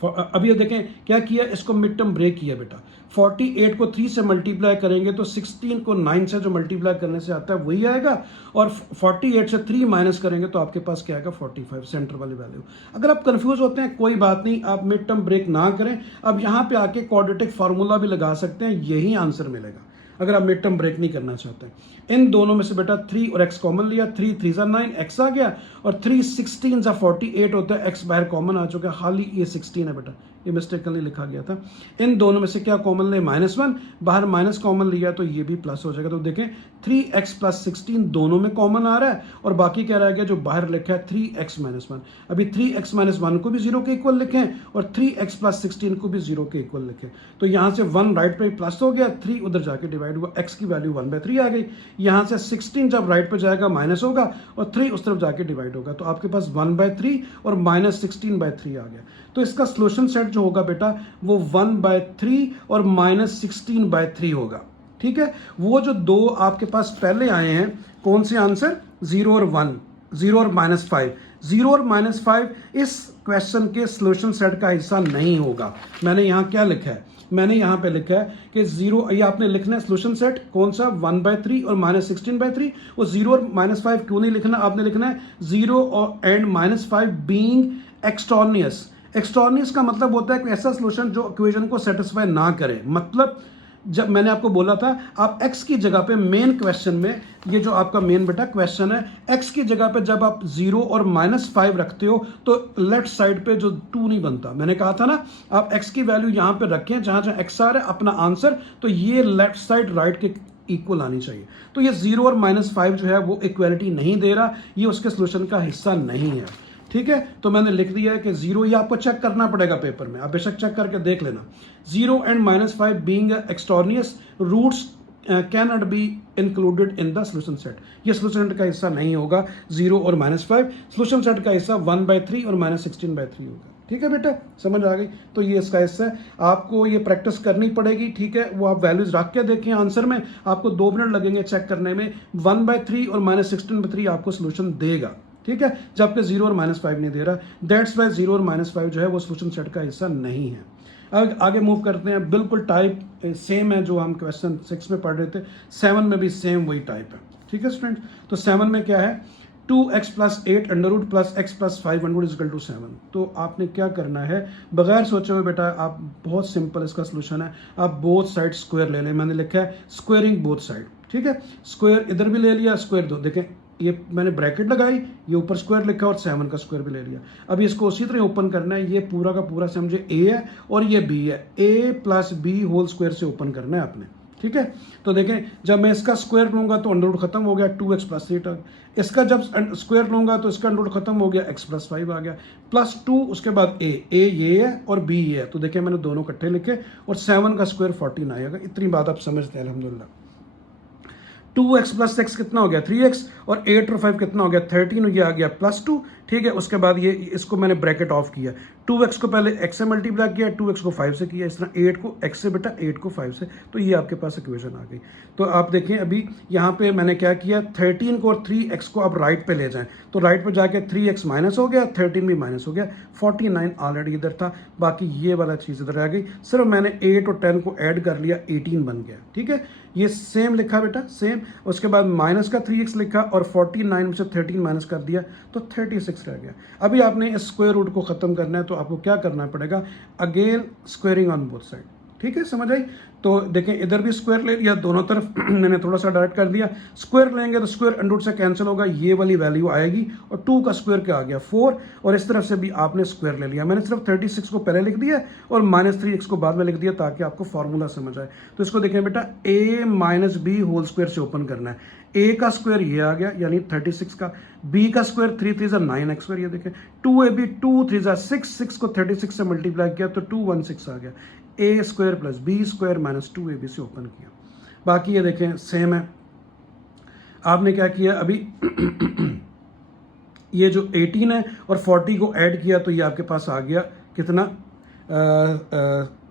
अभी ये देखें क्या किया, इसको मिड टर्म ब्रेक किया बेटा। 48 को 3 से मल्टीप्लाई करेंगे तो 16 को 9 से जो मल्टीप्लाई करने से आता है वही आएगा, और 48 से 3 माइनस करेंगे तो आपके पास क्या आएगा 45, सेंटर वाली वैल्यू। अगर आप कंफ्यूज होते हैं कोई बात नहीं, आप मिड टर्म ब्रेक ना करें, अब यहाँ पे आके क्वाड्रेटिक फार्मूला भी लगा सकते हैं, यही आंसर मिलेगा अगर आप मिड टर्म ब्रेक नहीं करना चाहते हैं। इन दोनों में से बेटा 3 और x कॉमन लिया, 3 3 जा 9, x आ गया, और 3 16 जा 48 होता है, x बाहर कॉमन आ चुका है, खाली ये 16 है बेटा, ये मिस्टेकली लिखा गया था। इन दोनों में से क्या कॉमन ले, -1, बाहर माइनस कॉमन लिया तो ये भी प्लस हो जाएगा। तो देखें 3x + 16 दोनों में कॉमन आ रहा है, और बाकी क्या रह गया जो बाहर लिखा है 3x - 1। अभी 3x - 1 को भी 0 के इक्वल लिखें, और 3x + 16 को भी 0 के इक्वल लिखें। तो यहाँ से 1 राइट पे प्लस हो गया, 3 उधर जाके डिवाइड हुआ, x की वैल्यू 1/3 आ गई। यहाँ से 16 जब राइट पे जाएगा माइनस होगा, और 3 उस तरफ जाके डिवाइड होगा, तो आपके पास 1/3 और -16/3 आ गया। तो इसका सोल्यूशन सेट जो होगा बेटा वो 1/3 और -16/3 होगा। ठीक है, वो जो दो आपके पास पहले आए हैं कौन से आंसर, 0 और 1, 0 और -5, 0 और -5 इस क्वेश्चन के सोल्यूशन सेट का हिस्सा नहीं होगा। मैंने यहाँ क्या लिखा है, मैंने यहाँ पे लिखा है कि 0, ये आपने लिखना है सोल्यूशन सेट कौन सा, 1/3 और -16/3। वो 0 और -5 क्यों नहीं लिखना, आपने लिखना है 0 और एंड -5 बीइंग एक्सटर्नियस। एक्सटर्नियस का मतलब होता है कोई ऐसा सोल्यूशन जो इक्वेशन को सेटिस्फाई ना करे। मतलब जब मैंने आपको बोला था आप x की जगह पे मेन क्वेश्चन में, ये जो आपका मेन बेटा क्वेश्चन है, x की जगह पे जब आप 0 और -5 रखते हो तो लेफ्ट साइड पे जो 2 नहीं बनता। मैंने कहा था ना आप x की वैल्यू यहाँ पे रखें जहाँ जहाँ x आ रहा है अपना आंसर, तो ये लेफ्ट साइड राइट के इक्वल आनी चाहिए। तो ये 0 और -5 जो है वो इक्वलिटी नहीं दे रहा, ये उसके सोल्यूशन का हिस्सा नहीं है। ठीक है, तो मैंने लिख दिया है कि 0, ये आपको चेक करना पड़ेगा पेपर में, आप बेशक चेक करके देख लेना। 0 and -5 being extraneous roots can not be included in the solution set. ये सोल्यूशन सेट का हिस्सा नहीं होगा 0 और -5, सोल्यूशन सेट का हिस्सा 1/3 और -16/3 होगा। ठीक है बेटा, समझ आ गई। तो ये इसका हिस्सा है, आपको ये प्रैक्टिस करनी पड़ेगी। ठीक है, वो आप वैल्यूज रख के देखें आंसर में, आपको 2 मिनट लगेंगे चेक करने में। 1/3 और -16/3 आपको सोल्यूशन देगा। ठीक है, जबकि 0 और -5 नहीं दे रहा, दैट्स वाई 0 और -5 जो है वो सोल्यूशन सेट का हिस्सा नहीं है। अब आगे मूव करते हैं, बिल्कुल टाइप सेम है जो हम क्वेश्चन 6 में पढ़ रहे थे, 7 में भी सेम वही टाइप है। ठीक है स्टूडेंट, तो 7 में क्या है, 2x + 8 √ + x + 500 = 7। तो आपने क्या करना है, बगैर सोचे हुए बेटा, आप बहुत सिंपल इसका सोल्यूशन है, आप बोथ साइड स्क्वायर ले लें। मैंने लिखा है स्क्वेयरिंग बोथ साइड। ठीक है, स्क्वायर इधर भी ले लिया, स्क्वायर दो, देखें ये मैंने ब्रैकेट लगाई, ये ऊपर स्क्वायर लिखा और 7 का स्क्वायर भी ले लिया। अब इसको उसी तरह ओपन करना है, ये पूरा का पूरा समझे a है और ये b है, a + b होल स्क्वायर से ओपन करना है आपने। ठीक है, तो देखें जब मैं इसका स्क्वायर लूंगा तो अंडर रूट खत्म हो गया, 2x + 8। इसका जब स्क्वायर लूंगा तो इसका अंडर रूट खत्म हो गया, x + 5 आ गया, +2 उसके बाद a ये है और b ये है। तो देखें मैंने दोनों इकट्ठे लिखे, और 7 का स्क्वायर 14 आएगा। इतनी बात आप समझते हैं अल्हम्दुलिल्लाह। 2x + x कितना हो गया 3x, और 8 और 5 कितना हो गया 13, और ये आ गया +2। ठीक है, उसके बाद ये इसको मैंने ब्रैकेट ऑफ किया, 2x को पहले x से मल्टीप्लाई किया, 2x को 5 से किया, इस तरह 8 को x से बेटा 8 को 5 से, तो ये आपके पास इक्वेशन आ गई। तो आप देखें अभी यहाँ पे मैंने क्या किया, 13 को और 3x को आप राइट पे ले जाएं, तो राइट पे जाके 3x माइनस हो गया, 13 भी माइनस हो गया, 49 ऑलरेडी इधर था, बाकी ये वाला चीज़ इधर आ गई। सिर्फ मैंने 8 और 10 को ऐड कर लिया, 18 बन गया। ठीक है, ये सेम लिखा बेटा, सेम। उसके बाद माइनस का 3x लिखा और 49 में से 13 माइनस कर दिया तो 36 रह गया। अभी आपने इस स्क्वायर रूट को ख़त्म करना है, तो आपको क्या करना पड़ेगा, again squaring on both side. ठीक है, समझ आई। तो देखें इधर भी स्क्वायर ले लिया दोनों तरफ मैंने थोड़ा सा डायरेक्ट कर दिया, स्क्वायर लेंगे तो स्क्वायर अंडर रूट से कैंसिल होगा, ये वाली वैल्यू आएगी, और 2 का स्क्वायर क्या आ गया 4, और इस तरफ से भी आपने स्क्वायर ले लिया। मैंने सिर्फ 36 को पहले लिख दिया और -3x को बाद में लिख दिया ताकि आपको फॉर्मूला समझ आए। तो इसको देखें बेटा, a - b होल स्क्वायर से ओपन करना है। a का स्क्वायर ये आ गया यानी 36 का, b का स्क्वायर 3 3 9x, ये देखें 2ab 2 3 6, 6 को 36 से मल्टीप्लाई किया तो 216 आ गया, a square + b square - 2ab से ओपन किया। बाकी ये देखें सेम है। आपने क्या किया अभी ये जो 18 है और 40 को ऐड किया तो ये आपके पास आ गया कितना,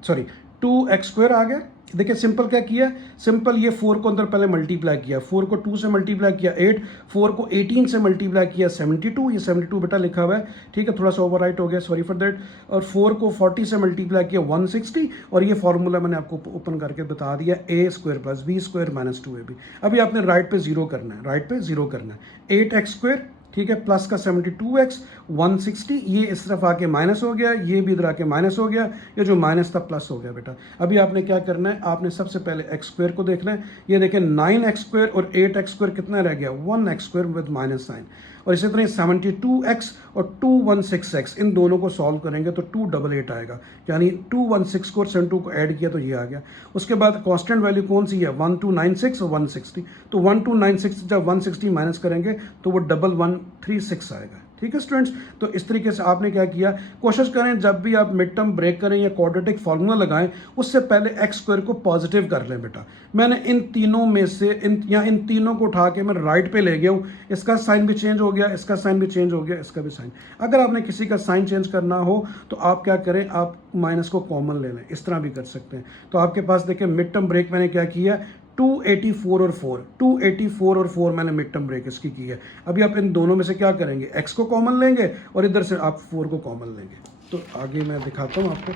सॉरी 2x स्क्वायर आ गया, देखिए सिंपल क्या किया, सिंपल ये 4 को अंदर पहले मल्टीप्लाई किया, 4 को 2 से मल्टीप्लाई किया 8, 4 को 18 से मल्टीप्लाई किया 72, ये 72 बेटा लिखा हुआ है, ठीक है, थोड़ा सा ओवरराइट हो गया, सॉरी फॉर दैट। और 4 को 40 से मल्टीप्लाई किया 160, और ये फॉर्मूला मैंने आपको ओपन करके बता दिया, a square plus b square minus 2ab। अभी आपने राइट पे जीरो करना है, राइट पे जीरो करना है, 8x स्क्वायर, ठीक है, प्लस का 72x 160, ये इस तरफ आके माइनस हो गया, ये भी इधर आके माइनस हो गया, ये जो माइनस था प्लस हो गया बेटा। अभी आपने क्या करना है, आपने सबसे पहले एक्स स्क्वायर को देखना है, ये देखें 9x स्क्वायर और 8x स्क्वायर कितना रह गया, 1x square with minus sign. और इसी तरह 72x और 216x, इन दोनों को सॉल्व करेंगे तो 288 आएगा, यानी 216 को और 72 को ऐड किया तो ये आ गया। उसके बाद कांस्टेंट वैल्यू कौन सी है, 1296 और 160, तो 1296 जब 160 माइनस करेंगे तो वो 1136 आएगा। ठीक है स्टूडेंट्स, तो इस तरीके से आपने क्या किया, कोशिश करें जब भी आप मिड टर्म ब्रेक करें या क्वाड्रेटिक फार्मूला लगाएं, उससे पहले एक्स स्क्वायर को पॉजिटिव कर लें बेटा। मैंने इन तीनों में से इन तीनों को उठा के मैं राइट पे ले गया हूँ, इसका साइन भी चेंज हो गया, इसका साइन भी चेंज हो गया, इसका भी साइन। अगर आपने किसी का साइन चेंज करना हो तो आप क्या करें, आप माइनस को कॉमन ले लें, इस तरह भी कर सकते हैं। तो आपके पास देखिए मिड टर्म ब्रेक मैंने क्या किया, 284 और 4, 284 और 4 मैंने मिड टर्म ब्रेक इसकी की है। अभी आप इन दोनों में से क्या करेंगे, x को कॉमन लेंगे और इधर से आप 4 को कॉमन लेंगे। तो आगे मैं दिखाता हूँ आपको।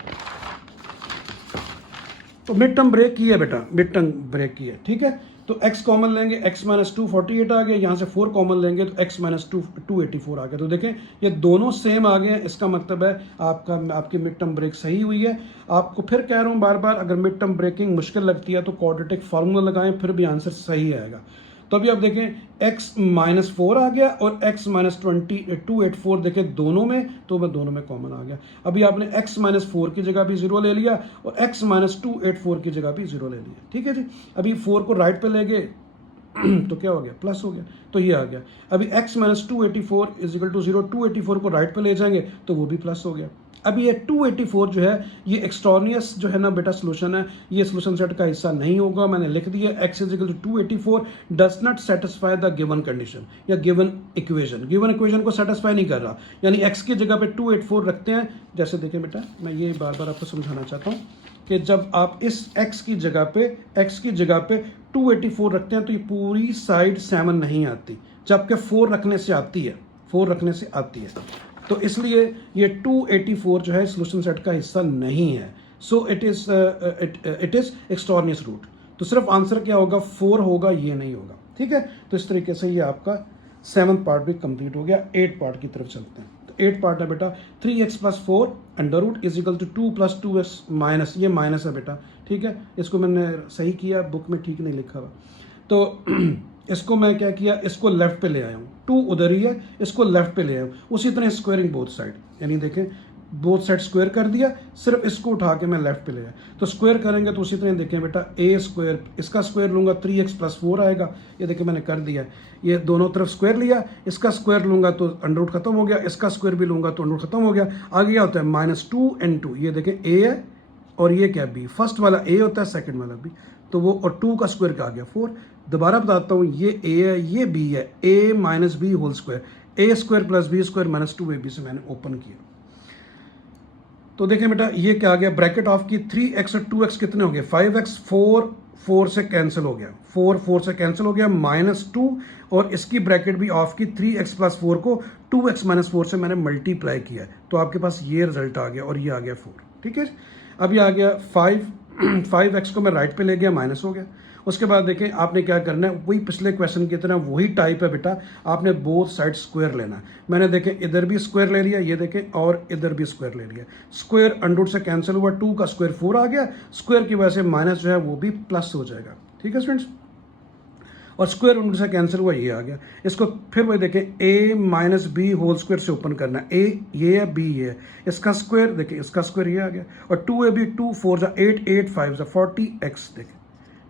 तो मिड टर्म ब्रेक की है बेटा, मिड टर्म ब्रेक की है, ठीक है। तो x कॉमन लेंगे, x माइनस 2 48 आ गया, यहाँ से 4 कॉमन लेंगे तो x माइनस 2 284 आ गया। तो देखें ये दोनों सेम आ गए, इसका मतलब है आपकी मिड टर्म ब्रेक सही हुई है। आपको फिर कह रहा हूँ बार बार, अगर मिड टर्म ब्रेकिंग मुश्किल लगती है तो क्वाड्रेटिक फार्मूला लगाएं, फिर भी आंसर सही आएगा। तो अभी आप देखें x माइनस 4 आ गया और x माइनस 284 देखें दोनों में, तो वह दोनों में कॉमन आ गया। अभी आपने x माइनस 4 की जगह भी 0 ले लिया और x माइनस 284 की जगह भी 0 ले लिया, ठीक है जी। अभी 4 को राइट पे ले गए तो क्या हो गया, प्लस हो गया, तो ये आ गया। अभी x minus 284 is equal to 0, 284 को राइट पे ले जाएंगे तो वो भी प्लस हो गया। अभी ये 284 जो है ये एक्सट्रानियस जो है ना बेटा सोल्यूशन है, ये सोल्यूशन सेट का हिस्सा नहीं होगा। मैंने लिख दिया x is equal to 284 does not satisfy the given condition या गिवन इक्वेशन को सेटिस्फाई नहीं कर रहा, यानी x की जगह पे 284 रखते हैं। जैसे देखें बेटा, मैं ये बार बार आपको समझाना चाहता हूँ कि जब आप इस x की जगह पे 284 रखते हैं तो ये पूरी साइड 7 नहीं आती, जबकि 4 रखने से आती है, तो इसलिए ये 284 जो है सोल्यूशन सेट का हिस्सा नहीं है। So it is extraneous root. तो सिर्फ आंसर क्या होगा, 4 होगा, ये नहीं होगा, ठीक है। तो इस तरीके से ये आपका 7th पार्ट भी कंप्लीट हो गया। 8th पार्ट की तरफ चलते हैं। तो 8th पार्ट है बेटा 3x plus 4 under root is equal to 2 plus 2x minus, ये माइनस है बेटा, ठीक है। इसको मैंने सही किया, बुक में ठीक नहीं लिखा हुआ। तो इसको मैं क्या किया, इसको लेफ्ट पे ले आया हूँ, 2 उधर ही है, इसको लेफ्ट पे ले आया हूँ। उसी तरह स्क्वायरिंग बोथ साइड, यानी देखें बोथ साइड स्क्वायर कर दिया, सिर्फ इसको उठा के मैं लेफ्ट पे ले आया। तो स्क्वायर करेंगे तो उसी तरह देखें बेटा, a स्क्वायर, इसका स्क्वायर लूँगा 3x प्लस 4 आएगा, ये देखें मैंने कर दिया। ये दोनों तरफ स्क्वायर लिया, इसका स्क्वायर लूँगा तो अंडर रूट खत्म हो गया, इसका स्क्वायर भी लूँगा तो अंडर रूट खत्म हो गया। आगे क्या होता है, -2 ये देखें a है और ये क्या b, फर्स्ट वाला a होता है, सेकेंड वाला b, तो वो और 2 का स्क्वायर क्या आ गया 4। दोबारा बताता हूँ, ये a है, ये b है, a minus B whole square, a square plus B square minus 2ab से मैंने ओपन किया। तो देखें बेटा ये क्या आ गया, ब्रैकेट ऑफ की 3x और 2x कितने हो गए, 5x, 4 से कैंसिल हो गया, 4 से कैंसिल हो गया, -2 और इसकी ब्रैकेट भी ऑफ की 3x प्लस 4 को 2x माइनस 4 से मैंने मल्टीप्लाई किया, तो आपके पास ये रिजल्ट आ गया और ये आ गया 4, ठीक है। अभी आ गया 5x को मैं राइट पे ले गया, माइनस हो गया। उसके बाद देखें आपने क्या करना है, वही पिछले क्वेश्चन की तरह वही टाइप है बेटा, आपने बोथ साइड स्क्वायर लेना है। मैंने देखें इधर भी स्क्वायर ले लिया, ये देखें, और इधर भी स्क्वायर ले लिया। स्क्वायर अंडर रूट से कैंसिल हुआ, 2 का स्क्वायर 4 आ गया, स्क्वायर की वजह से माइनस जो है वो भी प्लस हो जाएगा, ठीक है स्टूडेंट्स। और स्क्वायर अंडर रूट से कैंसिल हुआ, ये आ गया। इसको फिर वही देखें, a minus B whole square से ओपन करना है, a ये है, b ये है, इसका स्क्वायर देखें, इसका स्क्वायर ये आ गया, और 2ab 2 4 8 8 5 40x देखें,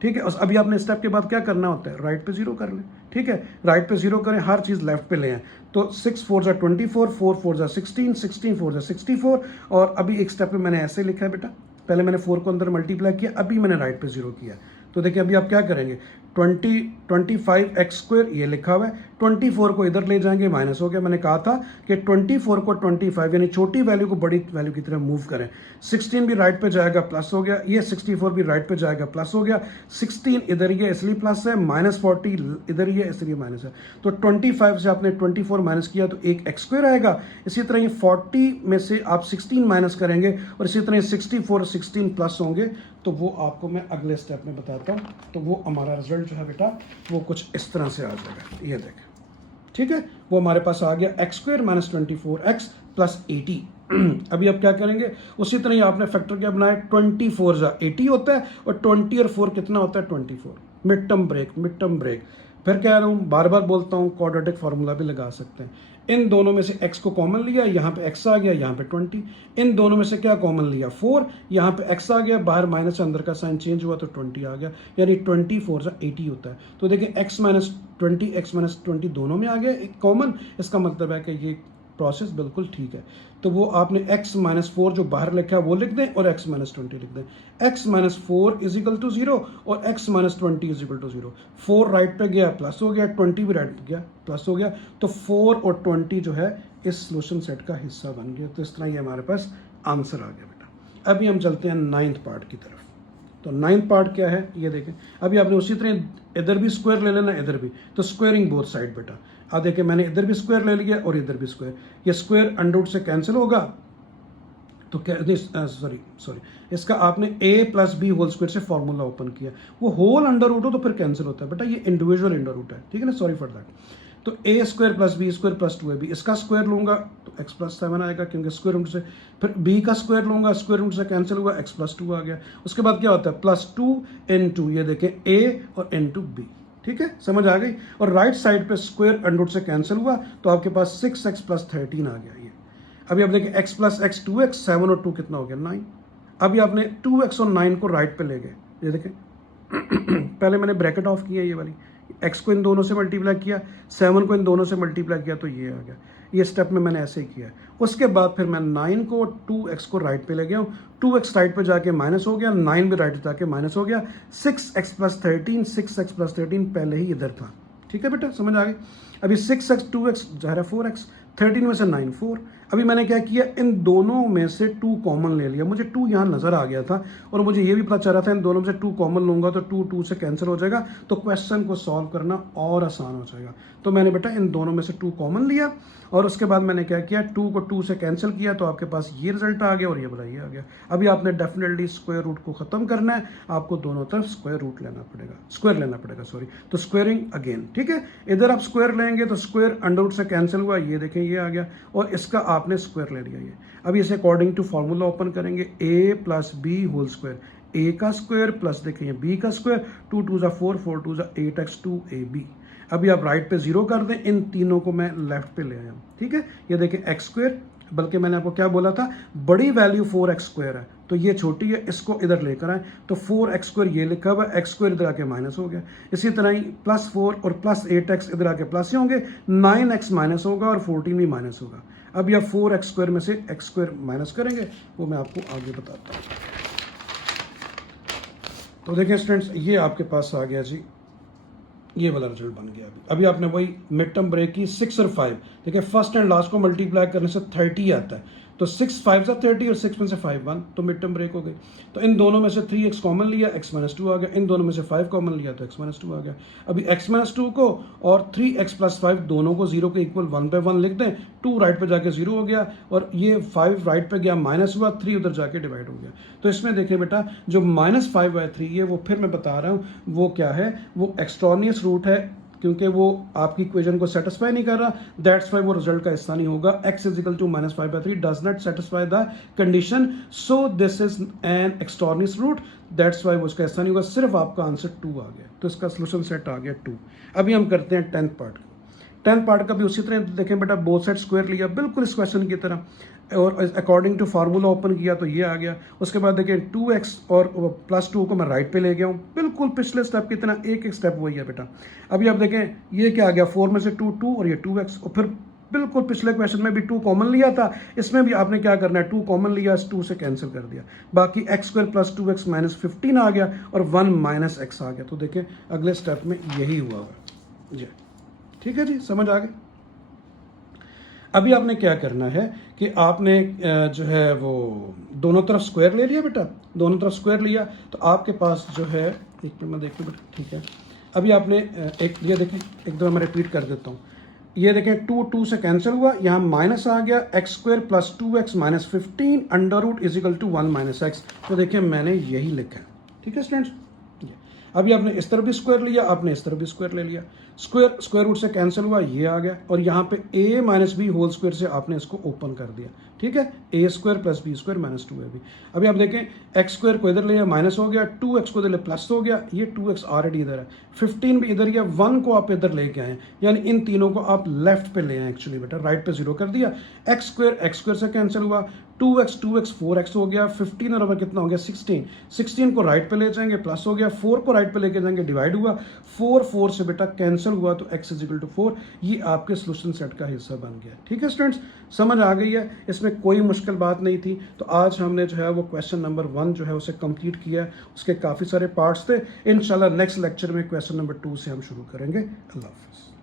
ठीक है। अभी आपने स्टेप के बाद क्या करना होता है, राइट पे 0 कर लें, ठीक है। राइट पे 0 करें, हर चीज़ लेफ्ट पे ले आए, तो 6 4 24, 4 4 16, 16 4 64। और अभी एक स्टेप पे मैंने ऐसे लिखा है बेटा, पहले मैंने 4 को अंदर मल्टीप्लाई किया, अभी मैंने राइट पे 0 किया। तो देखिए अभी आप क्या करेंगे, 25x² ये लिखा हुआ है, 24 को इधर ले जाएंगे माइनस हो गया। मैंने कहा था कि 24 को 25 यानी छोटी वैल्यू को बड़ी वैल्यू की तरह मूव करें। 16 भी राइट पे जाएगा प्लस हो गया, ये 64 भी राइट पे जाएगा प्लस हो गया। 16 इधर ये इसलिए प्लस है, -40 इधर ये इसलिए माइनस है। तो 25 से आपने 24 माइनस किया तो एक x² आएगा। इसी तरह ये 40 में से आप 16 माइनस करेंगे और इसी तरह 64 16 प्लस होंगे, तो वो आपको मैं अगले स्टेप में बताता हूँ। तो वो हमारा रिजल्ट जो है बेटा वो कुछ इस तरह से आ जाएगा, ये देखें, ठीक है। वो हमारे पास आ गया x² - 24x + 80। अभी आप क्या करेंगे, उसी तरह ही आपने फैक्टर क्या बनाया, 24 80 होता है और 20 और 4 कितना होता है 24। Mid term break. फिर कह रहा हूँ, बार बार बोलता हूँ, क्वाड्रेटिक फार्मूला भी लगा सकते हैं। इन दोनों में से x को कॉमन लिया, यहाँ पे x आ गया, यहाँ पे 20। इन दोनों में से क्या कॉमन लिया, 4, यहाँ पे x आ गया, बाहर माइनस अंदर का साइन चेंज हुआ तो 20 आ गया, यानी 24 80 होता है। तो देखिए x - 20 x - 20 दोनों में आ गया एक कॉमन, इसका मतलब है कि ये प्रोसेस बिल्कुल ठीक है। तो वो आपने x - 4 जो बाहर लिखा है वो लिख दें और x - 20 लिख दें। x - 4 = 0 और x - 20 = 0। 4 राइट पे गया प्लस हो गया, 20 भी राइट पे गया प्लस हो गया, तो 4 और 20 जो है इस सोल्यूशन सेट का हिस्सा बन गया। तो इस तरह ये हमारे पास आंसर आ गया बेटा। अभी हम चलते हैं 9th पार्ट की तरफ। तो 9th पार्ट क्या है ये देखें। अभी आपने उसी तरह इधर भी स्क्वायर ले लेना, इधर भी, तो स्क्वायरिंग बोथ साइड बेटा। अब देखिए मैंने इधर भी स्क्वायर ले लिया और इधर भी स्क्वायर, ये स्क्वायर अंडर रूट से कैंसिल होगा तो क्या, सॉरी इसका आपने a + b होल स्क्वायर से फॉर्मूला ओपन किया, वो होल अंडर रूट हो तो फिर कैंसिल होता है बेटा, ये इंडिविजुअल अंडर रूट है, ठीक है ना, सॉरी फॉर दैट। तो a² + b² + 2ab, इसका स्क्वायर लूंगा तो x + 7 आएगा क्योंकि स्क्वायर रूट से, फिर b का स्क्वायर लूंगा, स्क्वायर रूट से कैंसिल हुआ, x + 2 आ गया। उसके बाद क्या होता है +2 * ये देखें a और * b, ठीक है, समझ आ गई। और राइट साइड पे स्क्वायर अंडर रूट से कैंसिल हुआ तो आपके पास 6x + 13 आ गया। ये अभी आप देखिए x + x 2x, 7 और 2 कितना हो गया 9। अभी आपने 2x और 9 को राइट पे ले गए, ये देखें पहले मैंने ब्रैकेट ऑफ किया ये वाली, x को इन दोनों से मल्टीप्लाई किया, 7 को इन दोनों से मल्टीप्लाई किया तो ये आ गया। ये स्टेप में मैंने ऐसे ही किया। उसके बाद फिर मैं 9 को 2x को राइट पे ले गया हूँ, 2x राइट पे जाके माइनस हो गया, 9 भी राइट पे जाके माइनस हो गया, 6x + 13 6x + 13 पहले ही इधर था, ठीक है बेटा, समझ आ गई। अभी 6x 2x जा रहा है 4x, 13 में से 9 4। अभी मैंने क्या किया, इन दोनों में से 2 कॉमन ले लिया, मुझे 2 यहाँ नज़र आ गया था और मुझे ये भी पता चल रहा था इन दोनों में से 2 कॉमन लूँगा तो 2 2 से कैंसिल हो जाएगा, तो क्वेश्चन को सॉल्व करना और आसान हो जाएगा। तो मैंने बेटा इन दोनों में से 2 कॉमन लिया और उसके बाद मैंने क्या किया, 2 को 2 से कैंसिल किया तो आपके पास ये रिजल्ट आ गया और ये बड़ा ये आ गया। अभी आपने डेफिनेटली स्क्वायर रूट को ख़त्म करना है, आपको दोनों तरफ स्क्वायर लेना पड़ेगा सॉरी। तो स्क्वायरिंग अगेन, ठीक है, इधर आप स्क्वायर लेंगे तो स्क्वायर अंडर रूट से कैंसिल हुआ, ये देखें ये आ गया, और इसका आपने स्क्वायर ले लिया ये। अभी इसे अकॉर्डिंग टू फॉर्मूला ओपन करेंगे, a + b whole square, a का स्क्वायर प्लस देखें b का स्क्वायर, 2 2 = 4 4 2 = 8x 2ab। अभी आप राइट पे 0 कर दें, इन तीनों को मैं लेफ्ट पे ले आया हूँ, ठीक है। ये देखें x², बल्कि मैंने आपको क्या बोला था, बड़ी वैल्यू 4x² है तो ये छोटी है, इसको इधर लेकर आए तो 4x² ये लिखा हुआ, x² इधर आके माइनस हो गया। इसी तरह ही +4 और +8x इधर आके प्लस ही होंगे, 9x माइनस होगा और 14 भी माइनस होगा। अब यह 4x² में से x² माइनस करेंगे, वो मैं आपको आगे बताता हूँ। तो देखिए स्टूडेंट्स, ये आपके पास आ गया जी, ये वाला रिजल्ट बन गया। अभी आपने वही मिड टर्म ब्रेक की 6 और 5, देखिए फर्स्ट एंड लास्ट को मल्टीप्लाई करने से 30 आता है, तो 6 5 सा 30 और 6 में से 5 1, तो मिड टर्म ब्रेक हो गई। तो इन दोनों में से 3x कॉमन लिया, x - 2 आ गया, इन दोनों में से 5 कॉमन लिया तो x - 2 आ गया। अभी x - 2 को और 3x + 5 दोनों को 0 के इक्वल 1 पे 1 लिख दें, 2 राइट पे जाके 0 हो गया और ये 5 राइट पे गया माइनस हुआ, 3 उधर जाके डिवाइड हो गया। तो इसमें देखें बेटा, जो -5/3 है वो फिर मैं बता रहा हूँ वो क्या है, वो एक्सट्रानियस रूट है, क्योंकि वो आपकी इक्वेशन को सेटिस्फाई नहीं कर रहा, दैट्स वाई वो रिजल्ट का हिस्सा नहीं होगा। x = -5/3 does not satisfy the condition, so this is an extraneous root, that's why वो उसका हिस्सा नहीं होगा। सिर्फ आपका आंसर 2 आ गया, तो इसका सोल्यूशन सेट आ गया 2। अभी हम करते हैं 10th पार्ट। 10th पार्ट का भी उसी तरह देखें बेटा, बोथ साइड स्क्वायर लिया बिल्कुल इस क्वेश्चन की तरह और अकॉर्डिंग टू फार्मूला ओपन किया तो ये आ गया। उसके बाद देखिए 2x और +2 को मैं राइट पे ले गया हूँ, बिल्कुल पिछले स्टेप की तरह एक एक स्टेप वही है बेटा। अभी आप देखें ये क्या आ गया, 4 में से 2 2 और ये 2x, और फिर बिल्कुल पिछले क्वेश्चन में भी 2 कॉमन लिया था, इसमें भी आपने क्या करना है, 2 कॉमन लिया, इस 2 से कैंसिल कर दिया, बाकी x square plus 2x minus 15 आ गया और 1 माइनस एक्स आ गया। तो देखें अगले स्टेप में यही हुआ हुआ जी। ठीक है जी, समझ आ गई। अभी आपने क्या करना है कि आपने जो है वो दोनों तरफ स्क्वायर ले लिया बेटा, दोनों तरफ स्क्वायर लिया तो आपके पास जो है, एक मिनट मैं देख लूँ बेटा, ठीक है। अभी आपने एक ये देखें, एक दो मैं रिपीट कर देता हूँ, ये देखें 2 से कैंसिल हुआ, यहाँ माइनस आ गया, x square plus 2x minus 15 under root is equal to 1 minus x. तो देखिए मैंने यही लिखा है, ठीक है स्टूडेंट्स। अभी आपने इस तरफ भी स्क्वायर लिया, आपने इस तरफ भी स्क्वायर ले लिया, स्क्वायर रूट से कैंसिल हुआ, ये आ गया और यहाँ पे a minus B whole square से आपने इसको ओपन कर दिया, ठीक है। A square plus B square minus 2ab। अभी आप देखें एक्स स्क्वायर को इधर ले आया माइनस हो गया, 2x को इधर ले प्लस हो गया, ये 2x ऑलरेडी इधर है, 15 भी इधर या 1 को आप इधर लेके आए, यानी इन तीनों को आप लेफ्ट पे ले आए एक्चुअली बेटा, राइट पे 0 कर दिया। एक्स स्क्वायर से कैंसिल हुआ, 2x 4x हो गया, 15 और कितना हो गया 16 को राइट पे ले जाएंगे प्लस हो गया, 4 को राइट पे लेके जाएंगे डिवाइड हुआ, 4 से बेटा कैंसिल हुआ तो x इज इक्वल टू 4। ये आपके सोल्यूशन सेट का हिस्सा बन गया, ठीक है स्टूडेंट्स, समझ आ गई है, इसमें कोई मुश्किल बात नहीं थी। तो आज हमने जो है वो क्वेश्चन नंबर 1 जो है उसे कंप्लीट किया, उसके काफ़ी सारे पार्ट्स थे। इंशाल्लाह नेक्स्ट लेक्चर में क्वेश्चन नंबर 2 से हम शुरू करेंगे। अल्लाह हाफिज़।